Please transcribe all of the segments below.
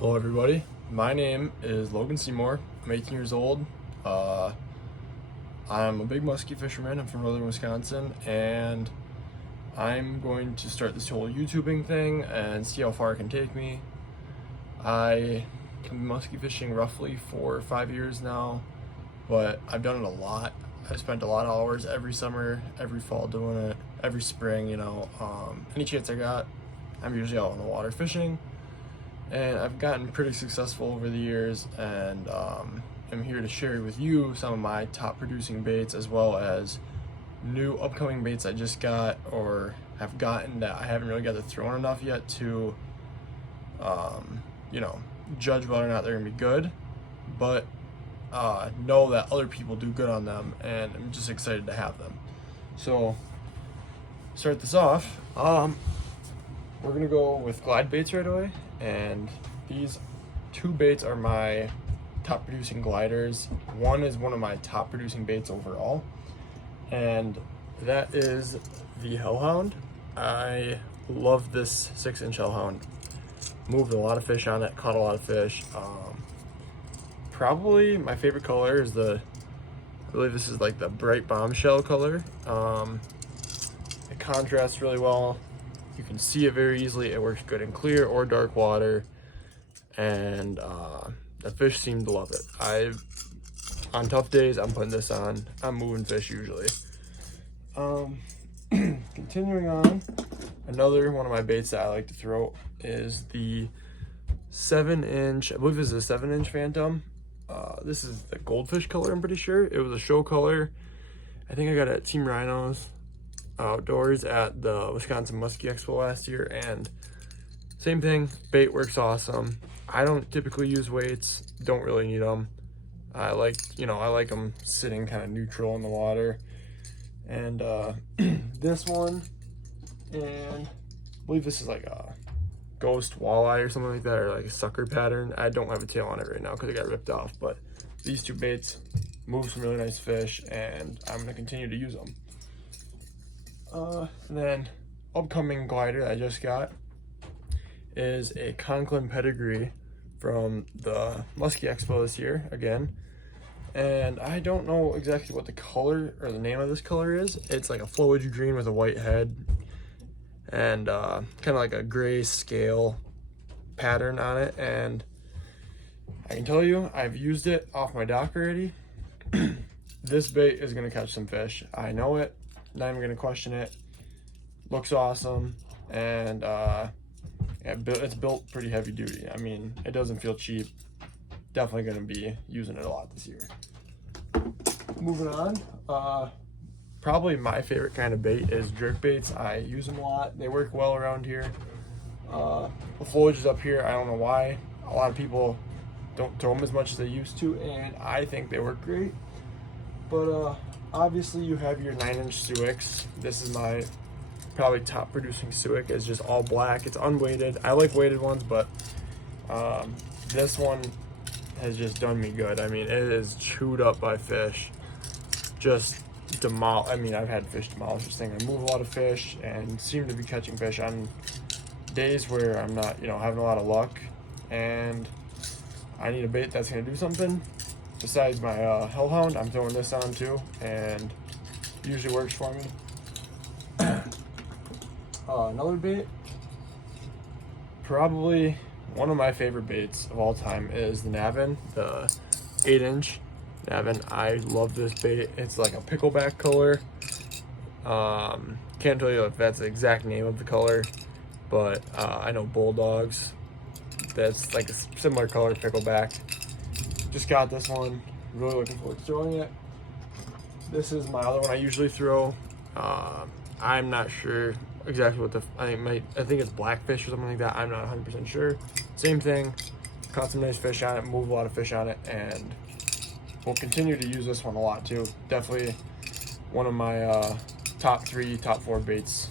Hello everybody, my name is Logan Seymour. I'm 18 years old. I'm a big musky fisherman. I'm from northern Wisconsin, and I'm going to start this whole YouTubing thing and see how far it can take me. I have been musky fishing roughly for 5 years now, but I've done it a lot. I've spent a lot of hours every summer, every fall doing it, every spring, any chance I got, I'm usually out on the water fishing. And I've gotten pretty successful over the years, and I'm here to share with you some of my top producing baits, as well as new upcoming baits I just got or have gotten that I haven't really got to throw in enough yet to judge whether or not they're gonna be good, but know that other people do good on them, and I'm just excited to have them. So start this off, we're gonna go with glide baits right away, and these two baits are my top producing gliders. One is one of my top producing baits overall, and that is the Hellhound. I love this 6-inch Hellhound. Moved a lot of fish on it, caught a lot of fish. Probably my favorite color is I believe this is like the bright bombshell color. It contrasts really well. You can see it very easily. It works good in clear or dark water, and the fish seem to love it. On tough days, I'm putting this on. I'm moving fish usually. Continuing on, another one of my baits that I like to throw is the 7-inch. I believe this is a 7-inch Phantom. This is the goldfish color, I'm pretty sure. It was a show color. I think I got it at Team Rhinos outdoors at the Wisconsin Musky Expo last year, and same thing, bait works awesome. I don't typically use weights, don't really need them. I like them sitting kind of neutral in the water. And this one, and I believe this is like a ghost walleye or something like that, or like a sucker pattern. I don't have a tail on it right now because it got ripped off, but these two baits move some really nice fish, and I'm going to continue to use them. Then upcoming glider I just got is a Conklin pedigree from the Musky Expo this year again, and I don't know exactly what the color or the name of this color is. It's like a foliage green with a white head and kind of like a gray scale pattern on it, and I can tell you I've used it off my dock already. This bait is going to catch some fish. I know it. Not even gonna question it. Looks awesome, and it's built pretty heavy duty. I mean, it doesn't feel cheap. Definitely gonna be using it a lot this year. Moving on, probably my favorite kind of bait is jerk baits. I use them a lot. They work well around here. The foliage is up here. I don't know why. A lot of people don't throw them as much as they used to, and I think they work great. But obviously you have your 9-inch Suics. This is my probably top producing Suic. It's just all black. It's unweighted. I like weighted ones, but this one has just done me good. I mean, it is chewed up by fish. Just I mean, I've had fish demolish this thing. I move a lot of fish and seem to be catching fish on days where I'm not, having a lot of luck, and I need a bait that's gonna do something. Besides my Hellhound, I'm throwing this on too, and usually works for me. Another bait, probably one of my favorite baits of all time, is the Navin, the 8-inch Navin. I love this bait. It's like a pickleback color. Can't tell you if that's the exact name of the color, but I know bulldogs, that's like a similar color pickleback. Just got this one, really looking forward to throwing it. This is my other one I usually throw. I'm not sure exactly what I think it's blackfish or something like that. I'm not 100% sure. Same thing, caught some nice fish on it, moved a lot of fish on it, and we'll continue to use this one a lot too. Definitely one of my top 4 baits.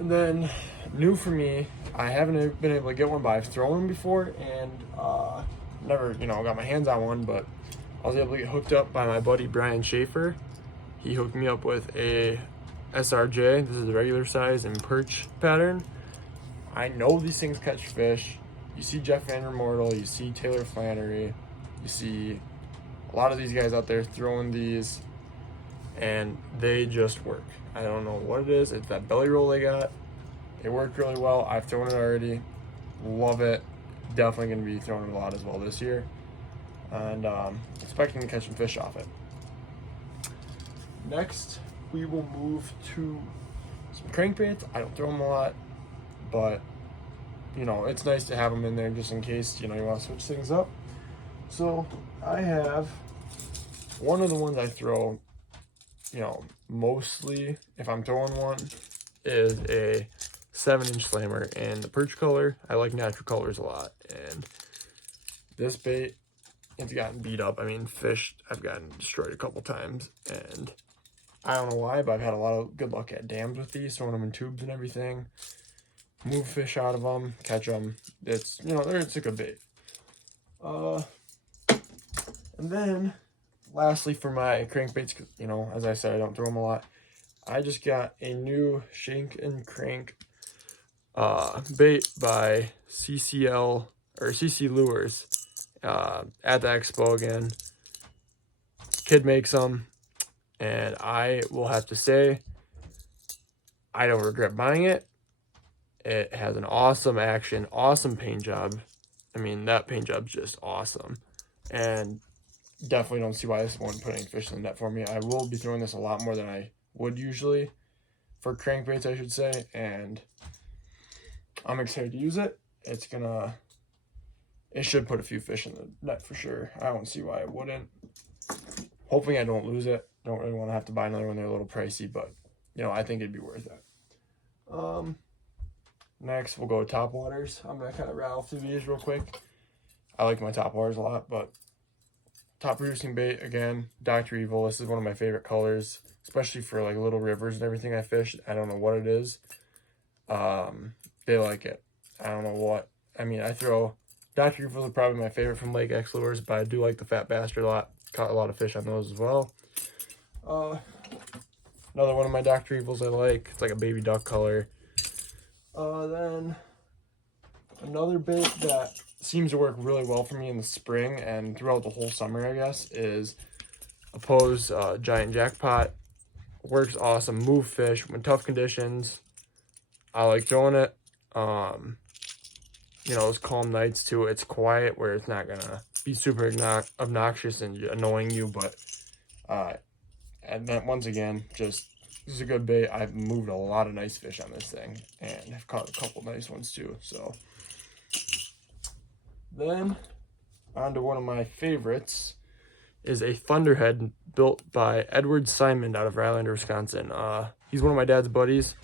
And then new for me, I haven't been able to get one, but I've thrown them before, and never got my hands on one, but I was able to get hooked up by my buddy Brian Schaefer. He hooked me up with a SRJ. This is the regular size and perch pattern. I know these things catch fish. you see Jeff Van Mortal, you see Taylor Flannery, you see a lot of these guys out there throwing these, and they just work. I don't know what it is. It's that belly roll they got. It worked really well. I've thrown it already. Love it. Definitely going to be throwing it a lot as well this year. And expecting to catch some fish off it. Next, we will move to some crankbaits. I don't throw them a lot, but you know, it's nice to have them in there just in case, you know, you want to switch things up. So I have one of the ones I throw, you know, mostly if I'm throwing one, is a 7-inch slammer in the perch color. I like natural colors a lot, and this bait, it's gotten beat up. I mean, fish I've gotten destroyed a couple times, and I don't know why, but I've had a lot of good luck at dams with these, throwing them in tubes and everything. Move fish out of them, catch them. It's, you know, it's a good bait. And then lastly, for my crankbaits, you know, as I said, I don't throw them a lot. I just got a new shank and crank bait by CCL or CC Lures at the expo again. Kid makes them, and I will have to say I don't regret buying it. It has an awesome action, awesome paint job. I mean, that paint job's just awesome, and definitely don't see why this won't put any fish in the net for me. I will be throwing this a lot more than I would usually for crankbaits, I should say, and I'm excited to use it. It should put a few fish in the net for sure. I don't see why it wouldn't. Hoping I don't lose it. Don't really want to have to buy another one. They're a little pricey, but you know, I think it'd be worth it. Next, we'll go to topwaters. I'm gonna kind of rattle through these real quick. I like my topwaters a lot, but top producing bait again, Dr. Evil. This is one of my favorite colors, especially for like little rivers and everything I fish. I don't know what it is. They like it. I don't know what. I mean, I throw Dr. Evil is probably my favorite from Lake X Lures, but I do like the Fat Bastard a lot. Caught a lot of fish on those as well. Another one of my Dr. Evils I like. It's like a baby duck color. Then another bait that seems to work really well for me in the spring and throughout the whole summer, I guess, is Oppose Giant Jackpot. Works awesome. Move fish when tough conditions. I like throwing it. You know, those calm nights too. It's quiet where it's not gonna be super obnoxious and annoying you, but and then once again, just this is a good bait. I've moved a lot of nice fish on this thing, and I've caught a couple nice ones too. So then on to one of my favorites is a Thunderhead built by Edward Simon out of Rylander, Wisconsin. He's one of my dad's buddies.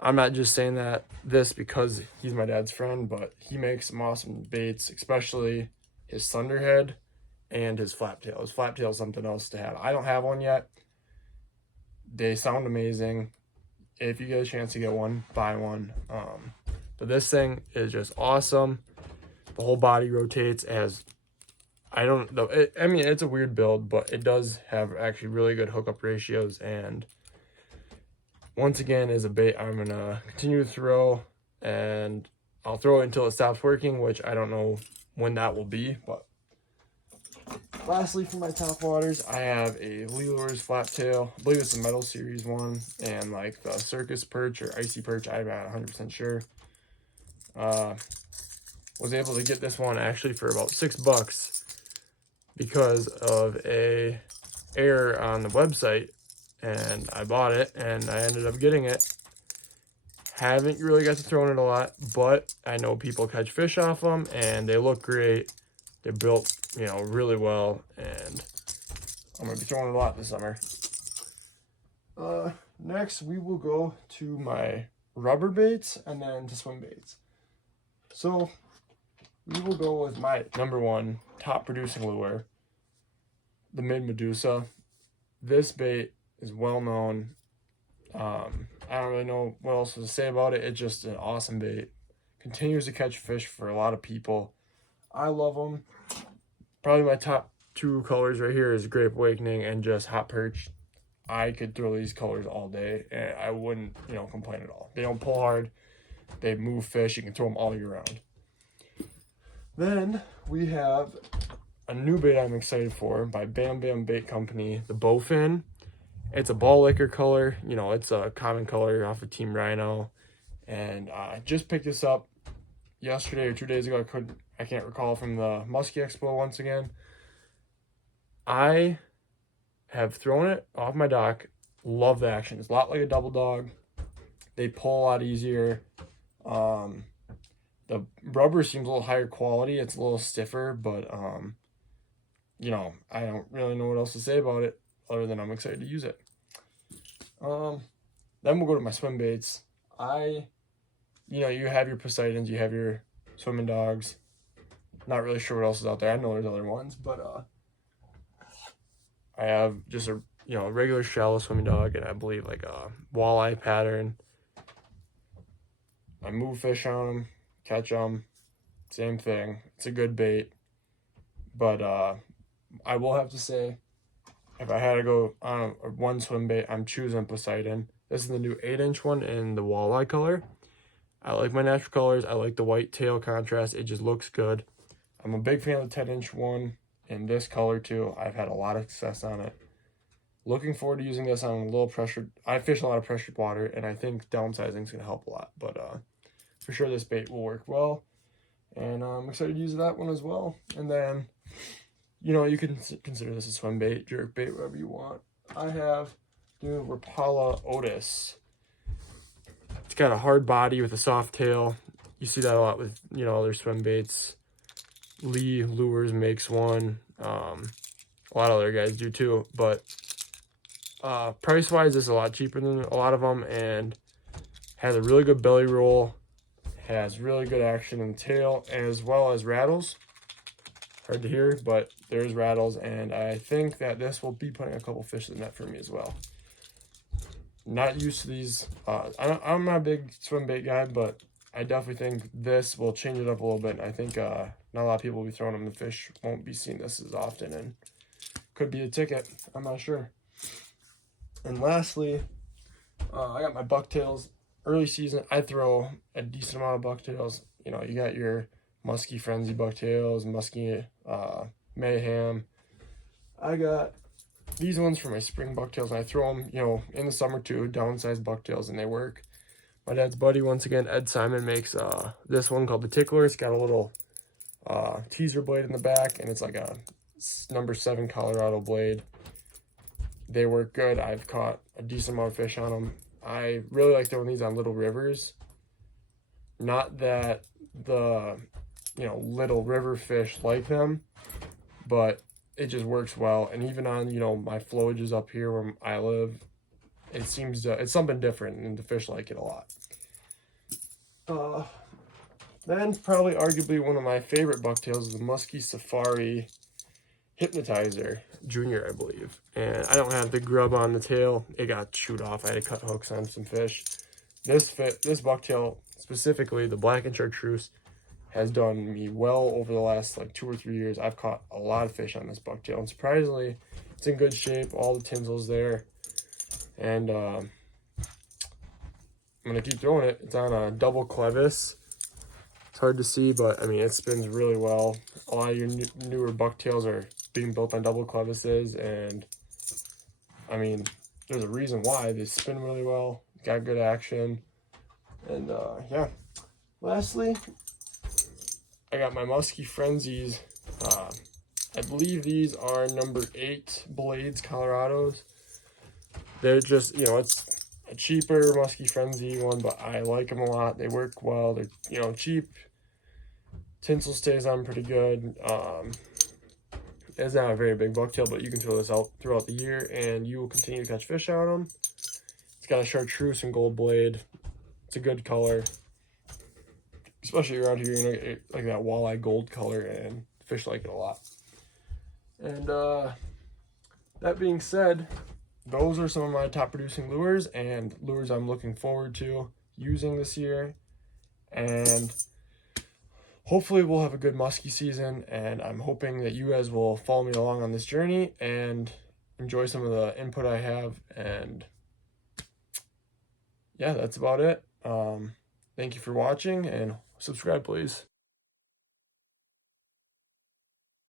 I'm not just saying this because he's my dad's friend, but he makes some awesome baits, especially his Thunderhead and his Flaptail. His Flaptail is something else to have. I don't have one yet. They sound amazing. If you get a chance to get one, buy one. But this thing is just awesome. The whole body rotates as I don't know. I mean, it's a weird build, but it does have actually really good hookup ratios. And once again, is a bait I'm going to continue to throw. And I'll throw it until it stops working, which I don't know when that will be. But lastly, for my topwaters, I have a Lee Lures Flaptail. I believe it's a Metal Series one. And like the Circus Perch or Icy Perch, I'm not 100% sure. Was able to get this one actually for about $6 because of a error on the website, and I bought it and I ended up getting it. Haven't really got to throwing it a lot, but I know people catch fish off them and they look great. They're built, you know, really well, and I'm gonna be throwing it a lot this summer. Next we will go to my rubber baits and then to swim baits. So we will go with my number one top producing lure, the Mid Medusa. This bait is well known. I don't really know what else to say about it. It's just an awesome bait. Continues to catch fish for a lot of people. I love them. Probably my top two colors right here is Grape Awakening and just Hot Perch. I could throw these colors all day and I wouldn't, you know, complain at all. They don't pull hard. They move fish. You can throw them all year round. Then we have a new bait I'm excited for by Bam Bam Bait Company, the Bowfin. It's a ball liquor color. You know, it's a common color off of Team Rhino. And I just picked this up yesterday or 2 days ago. I can't recall, from the Musky Expo once again. I have thrown it off my dock. Love the action. It's a lot like a double dog. They pull a lot easier. The rubber seems a little higher quality. It's a little stiffer, but you know, I don't really know what else to say about it other than I'm excited to use it. Then we'll go to my swim baits. You know, you have your Poseidons, you have your swimming dogs. Not really sure what else is out there. I know there's other ones, but I have just a regular shallow swimming dog, and I believe like a walleye pattern. I move fish on them, catch them, same thing. It's a good bait, but I will have to say, if I had to go on one swim bait, I'm choosing Poseidon. This is the new 8-inch one in the walleye color. I like my natural colors. I like the white tail contrast. It just looks good. I'm a big fan of the 10-inch one in this color too. I've had a lot of success on it. Looking forward to using this on a little pressured. I fish a lot of pressured water, and I think downsizing is going to help a lot. But for sure, this bait will work well, and I'm excited to use that one as well. And then, you know, you can consider this a swim bait, jerk bait, whatever you want. I have the Rapala Otis. It's got a hard body with a soft tail. You see that a lot with, you know, other swim baits. Lee Lures makes one. A lot of other guys do too, but price wise, it's a lot cheaper than a lot of them, and has a really good belly roll, has really good action in the tail, as well as rattles. Hard to hear, but there's rattles, and I think that this will be putting a couple fish in the net for me as well. Not used to these. I'm not a big swim bait guy, but I definitely think this will change it up a little bit. And I think not a lot of people will be throwing them. The fish won't be seeing this as often, and could be a ticket. I'm not sure. And lastly, I got my bucktails. Early season, I throw a decent amount of bucktails. You know, you got your Musky Frenzy bucktails, Musky Mayhem. I got these ones for my spring bucktails, and I throw them, you know, in the summer too, downsized bucktails, and they work. My dad's buddy, once again, Ed Simon, makes this one called the Tickler. It's got a little teaser blade in the back, and it's like a number 7 Colorado blade. They work good. I've caught a decent amount of fish on them. I really like throwing these on little rivers. Not that the, you know, little river fish like them, but it just works well. And even on, you know, my flowages up here where I live, it seems it's something different, and the fish like it a lot. Then probably arguably one of my favorite bucktails is the Musky Safari Hypnotizer Junior, I believe. And I don't have the grub on the tail. It got chewed off. I had to cut hooks on some fish. This bucktail, specifically the black and chartreuse, has done me well over the last like 2 or 3 years. I've caught a lot of fish on this bucktail, and surprisingly, it's in good shape. All the tinsel's there, and I'm gonna keep throwing it. It's on a double clevis. It's hard to see, but I mean, it spins really well. A lot of your newer bucktails are being built on double clevises, and I mean, there's a reason why. They spin really well, got good action, and yeah. Lastly, I got my Musky Frenzies. I believe these are number 8 Blades Colorados. They're just, you know, it's a cheaper Musky Frenzy one, but I like them a lot. They work well. They're, you know, cheap. Tinsel stays on pretty good. It's not a very big bucktail, but you can throw this out throughout the year, and you will continue to catch fish out of them. It's got a chartreuse and gold blade. It's a good color, especially around here, you know, like that walleye gold color, and fish like it a lot. And that being said, those are some of my top producing lures and lures I'm looking forward to using this year. And hopefully we'll have a good musky season, and I'm hoping that you guys will follow me along on this journey and enjoy some of the input I have. And yeah, that's about it. Thank you for watching, and subscribe, please.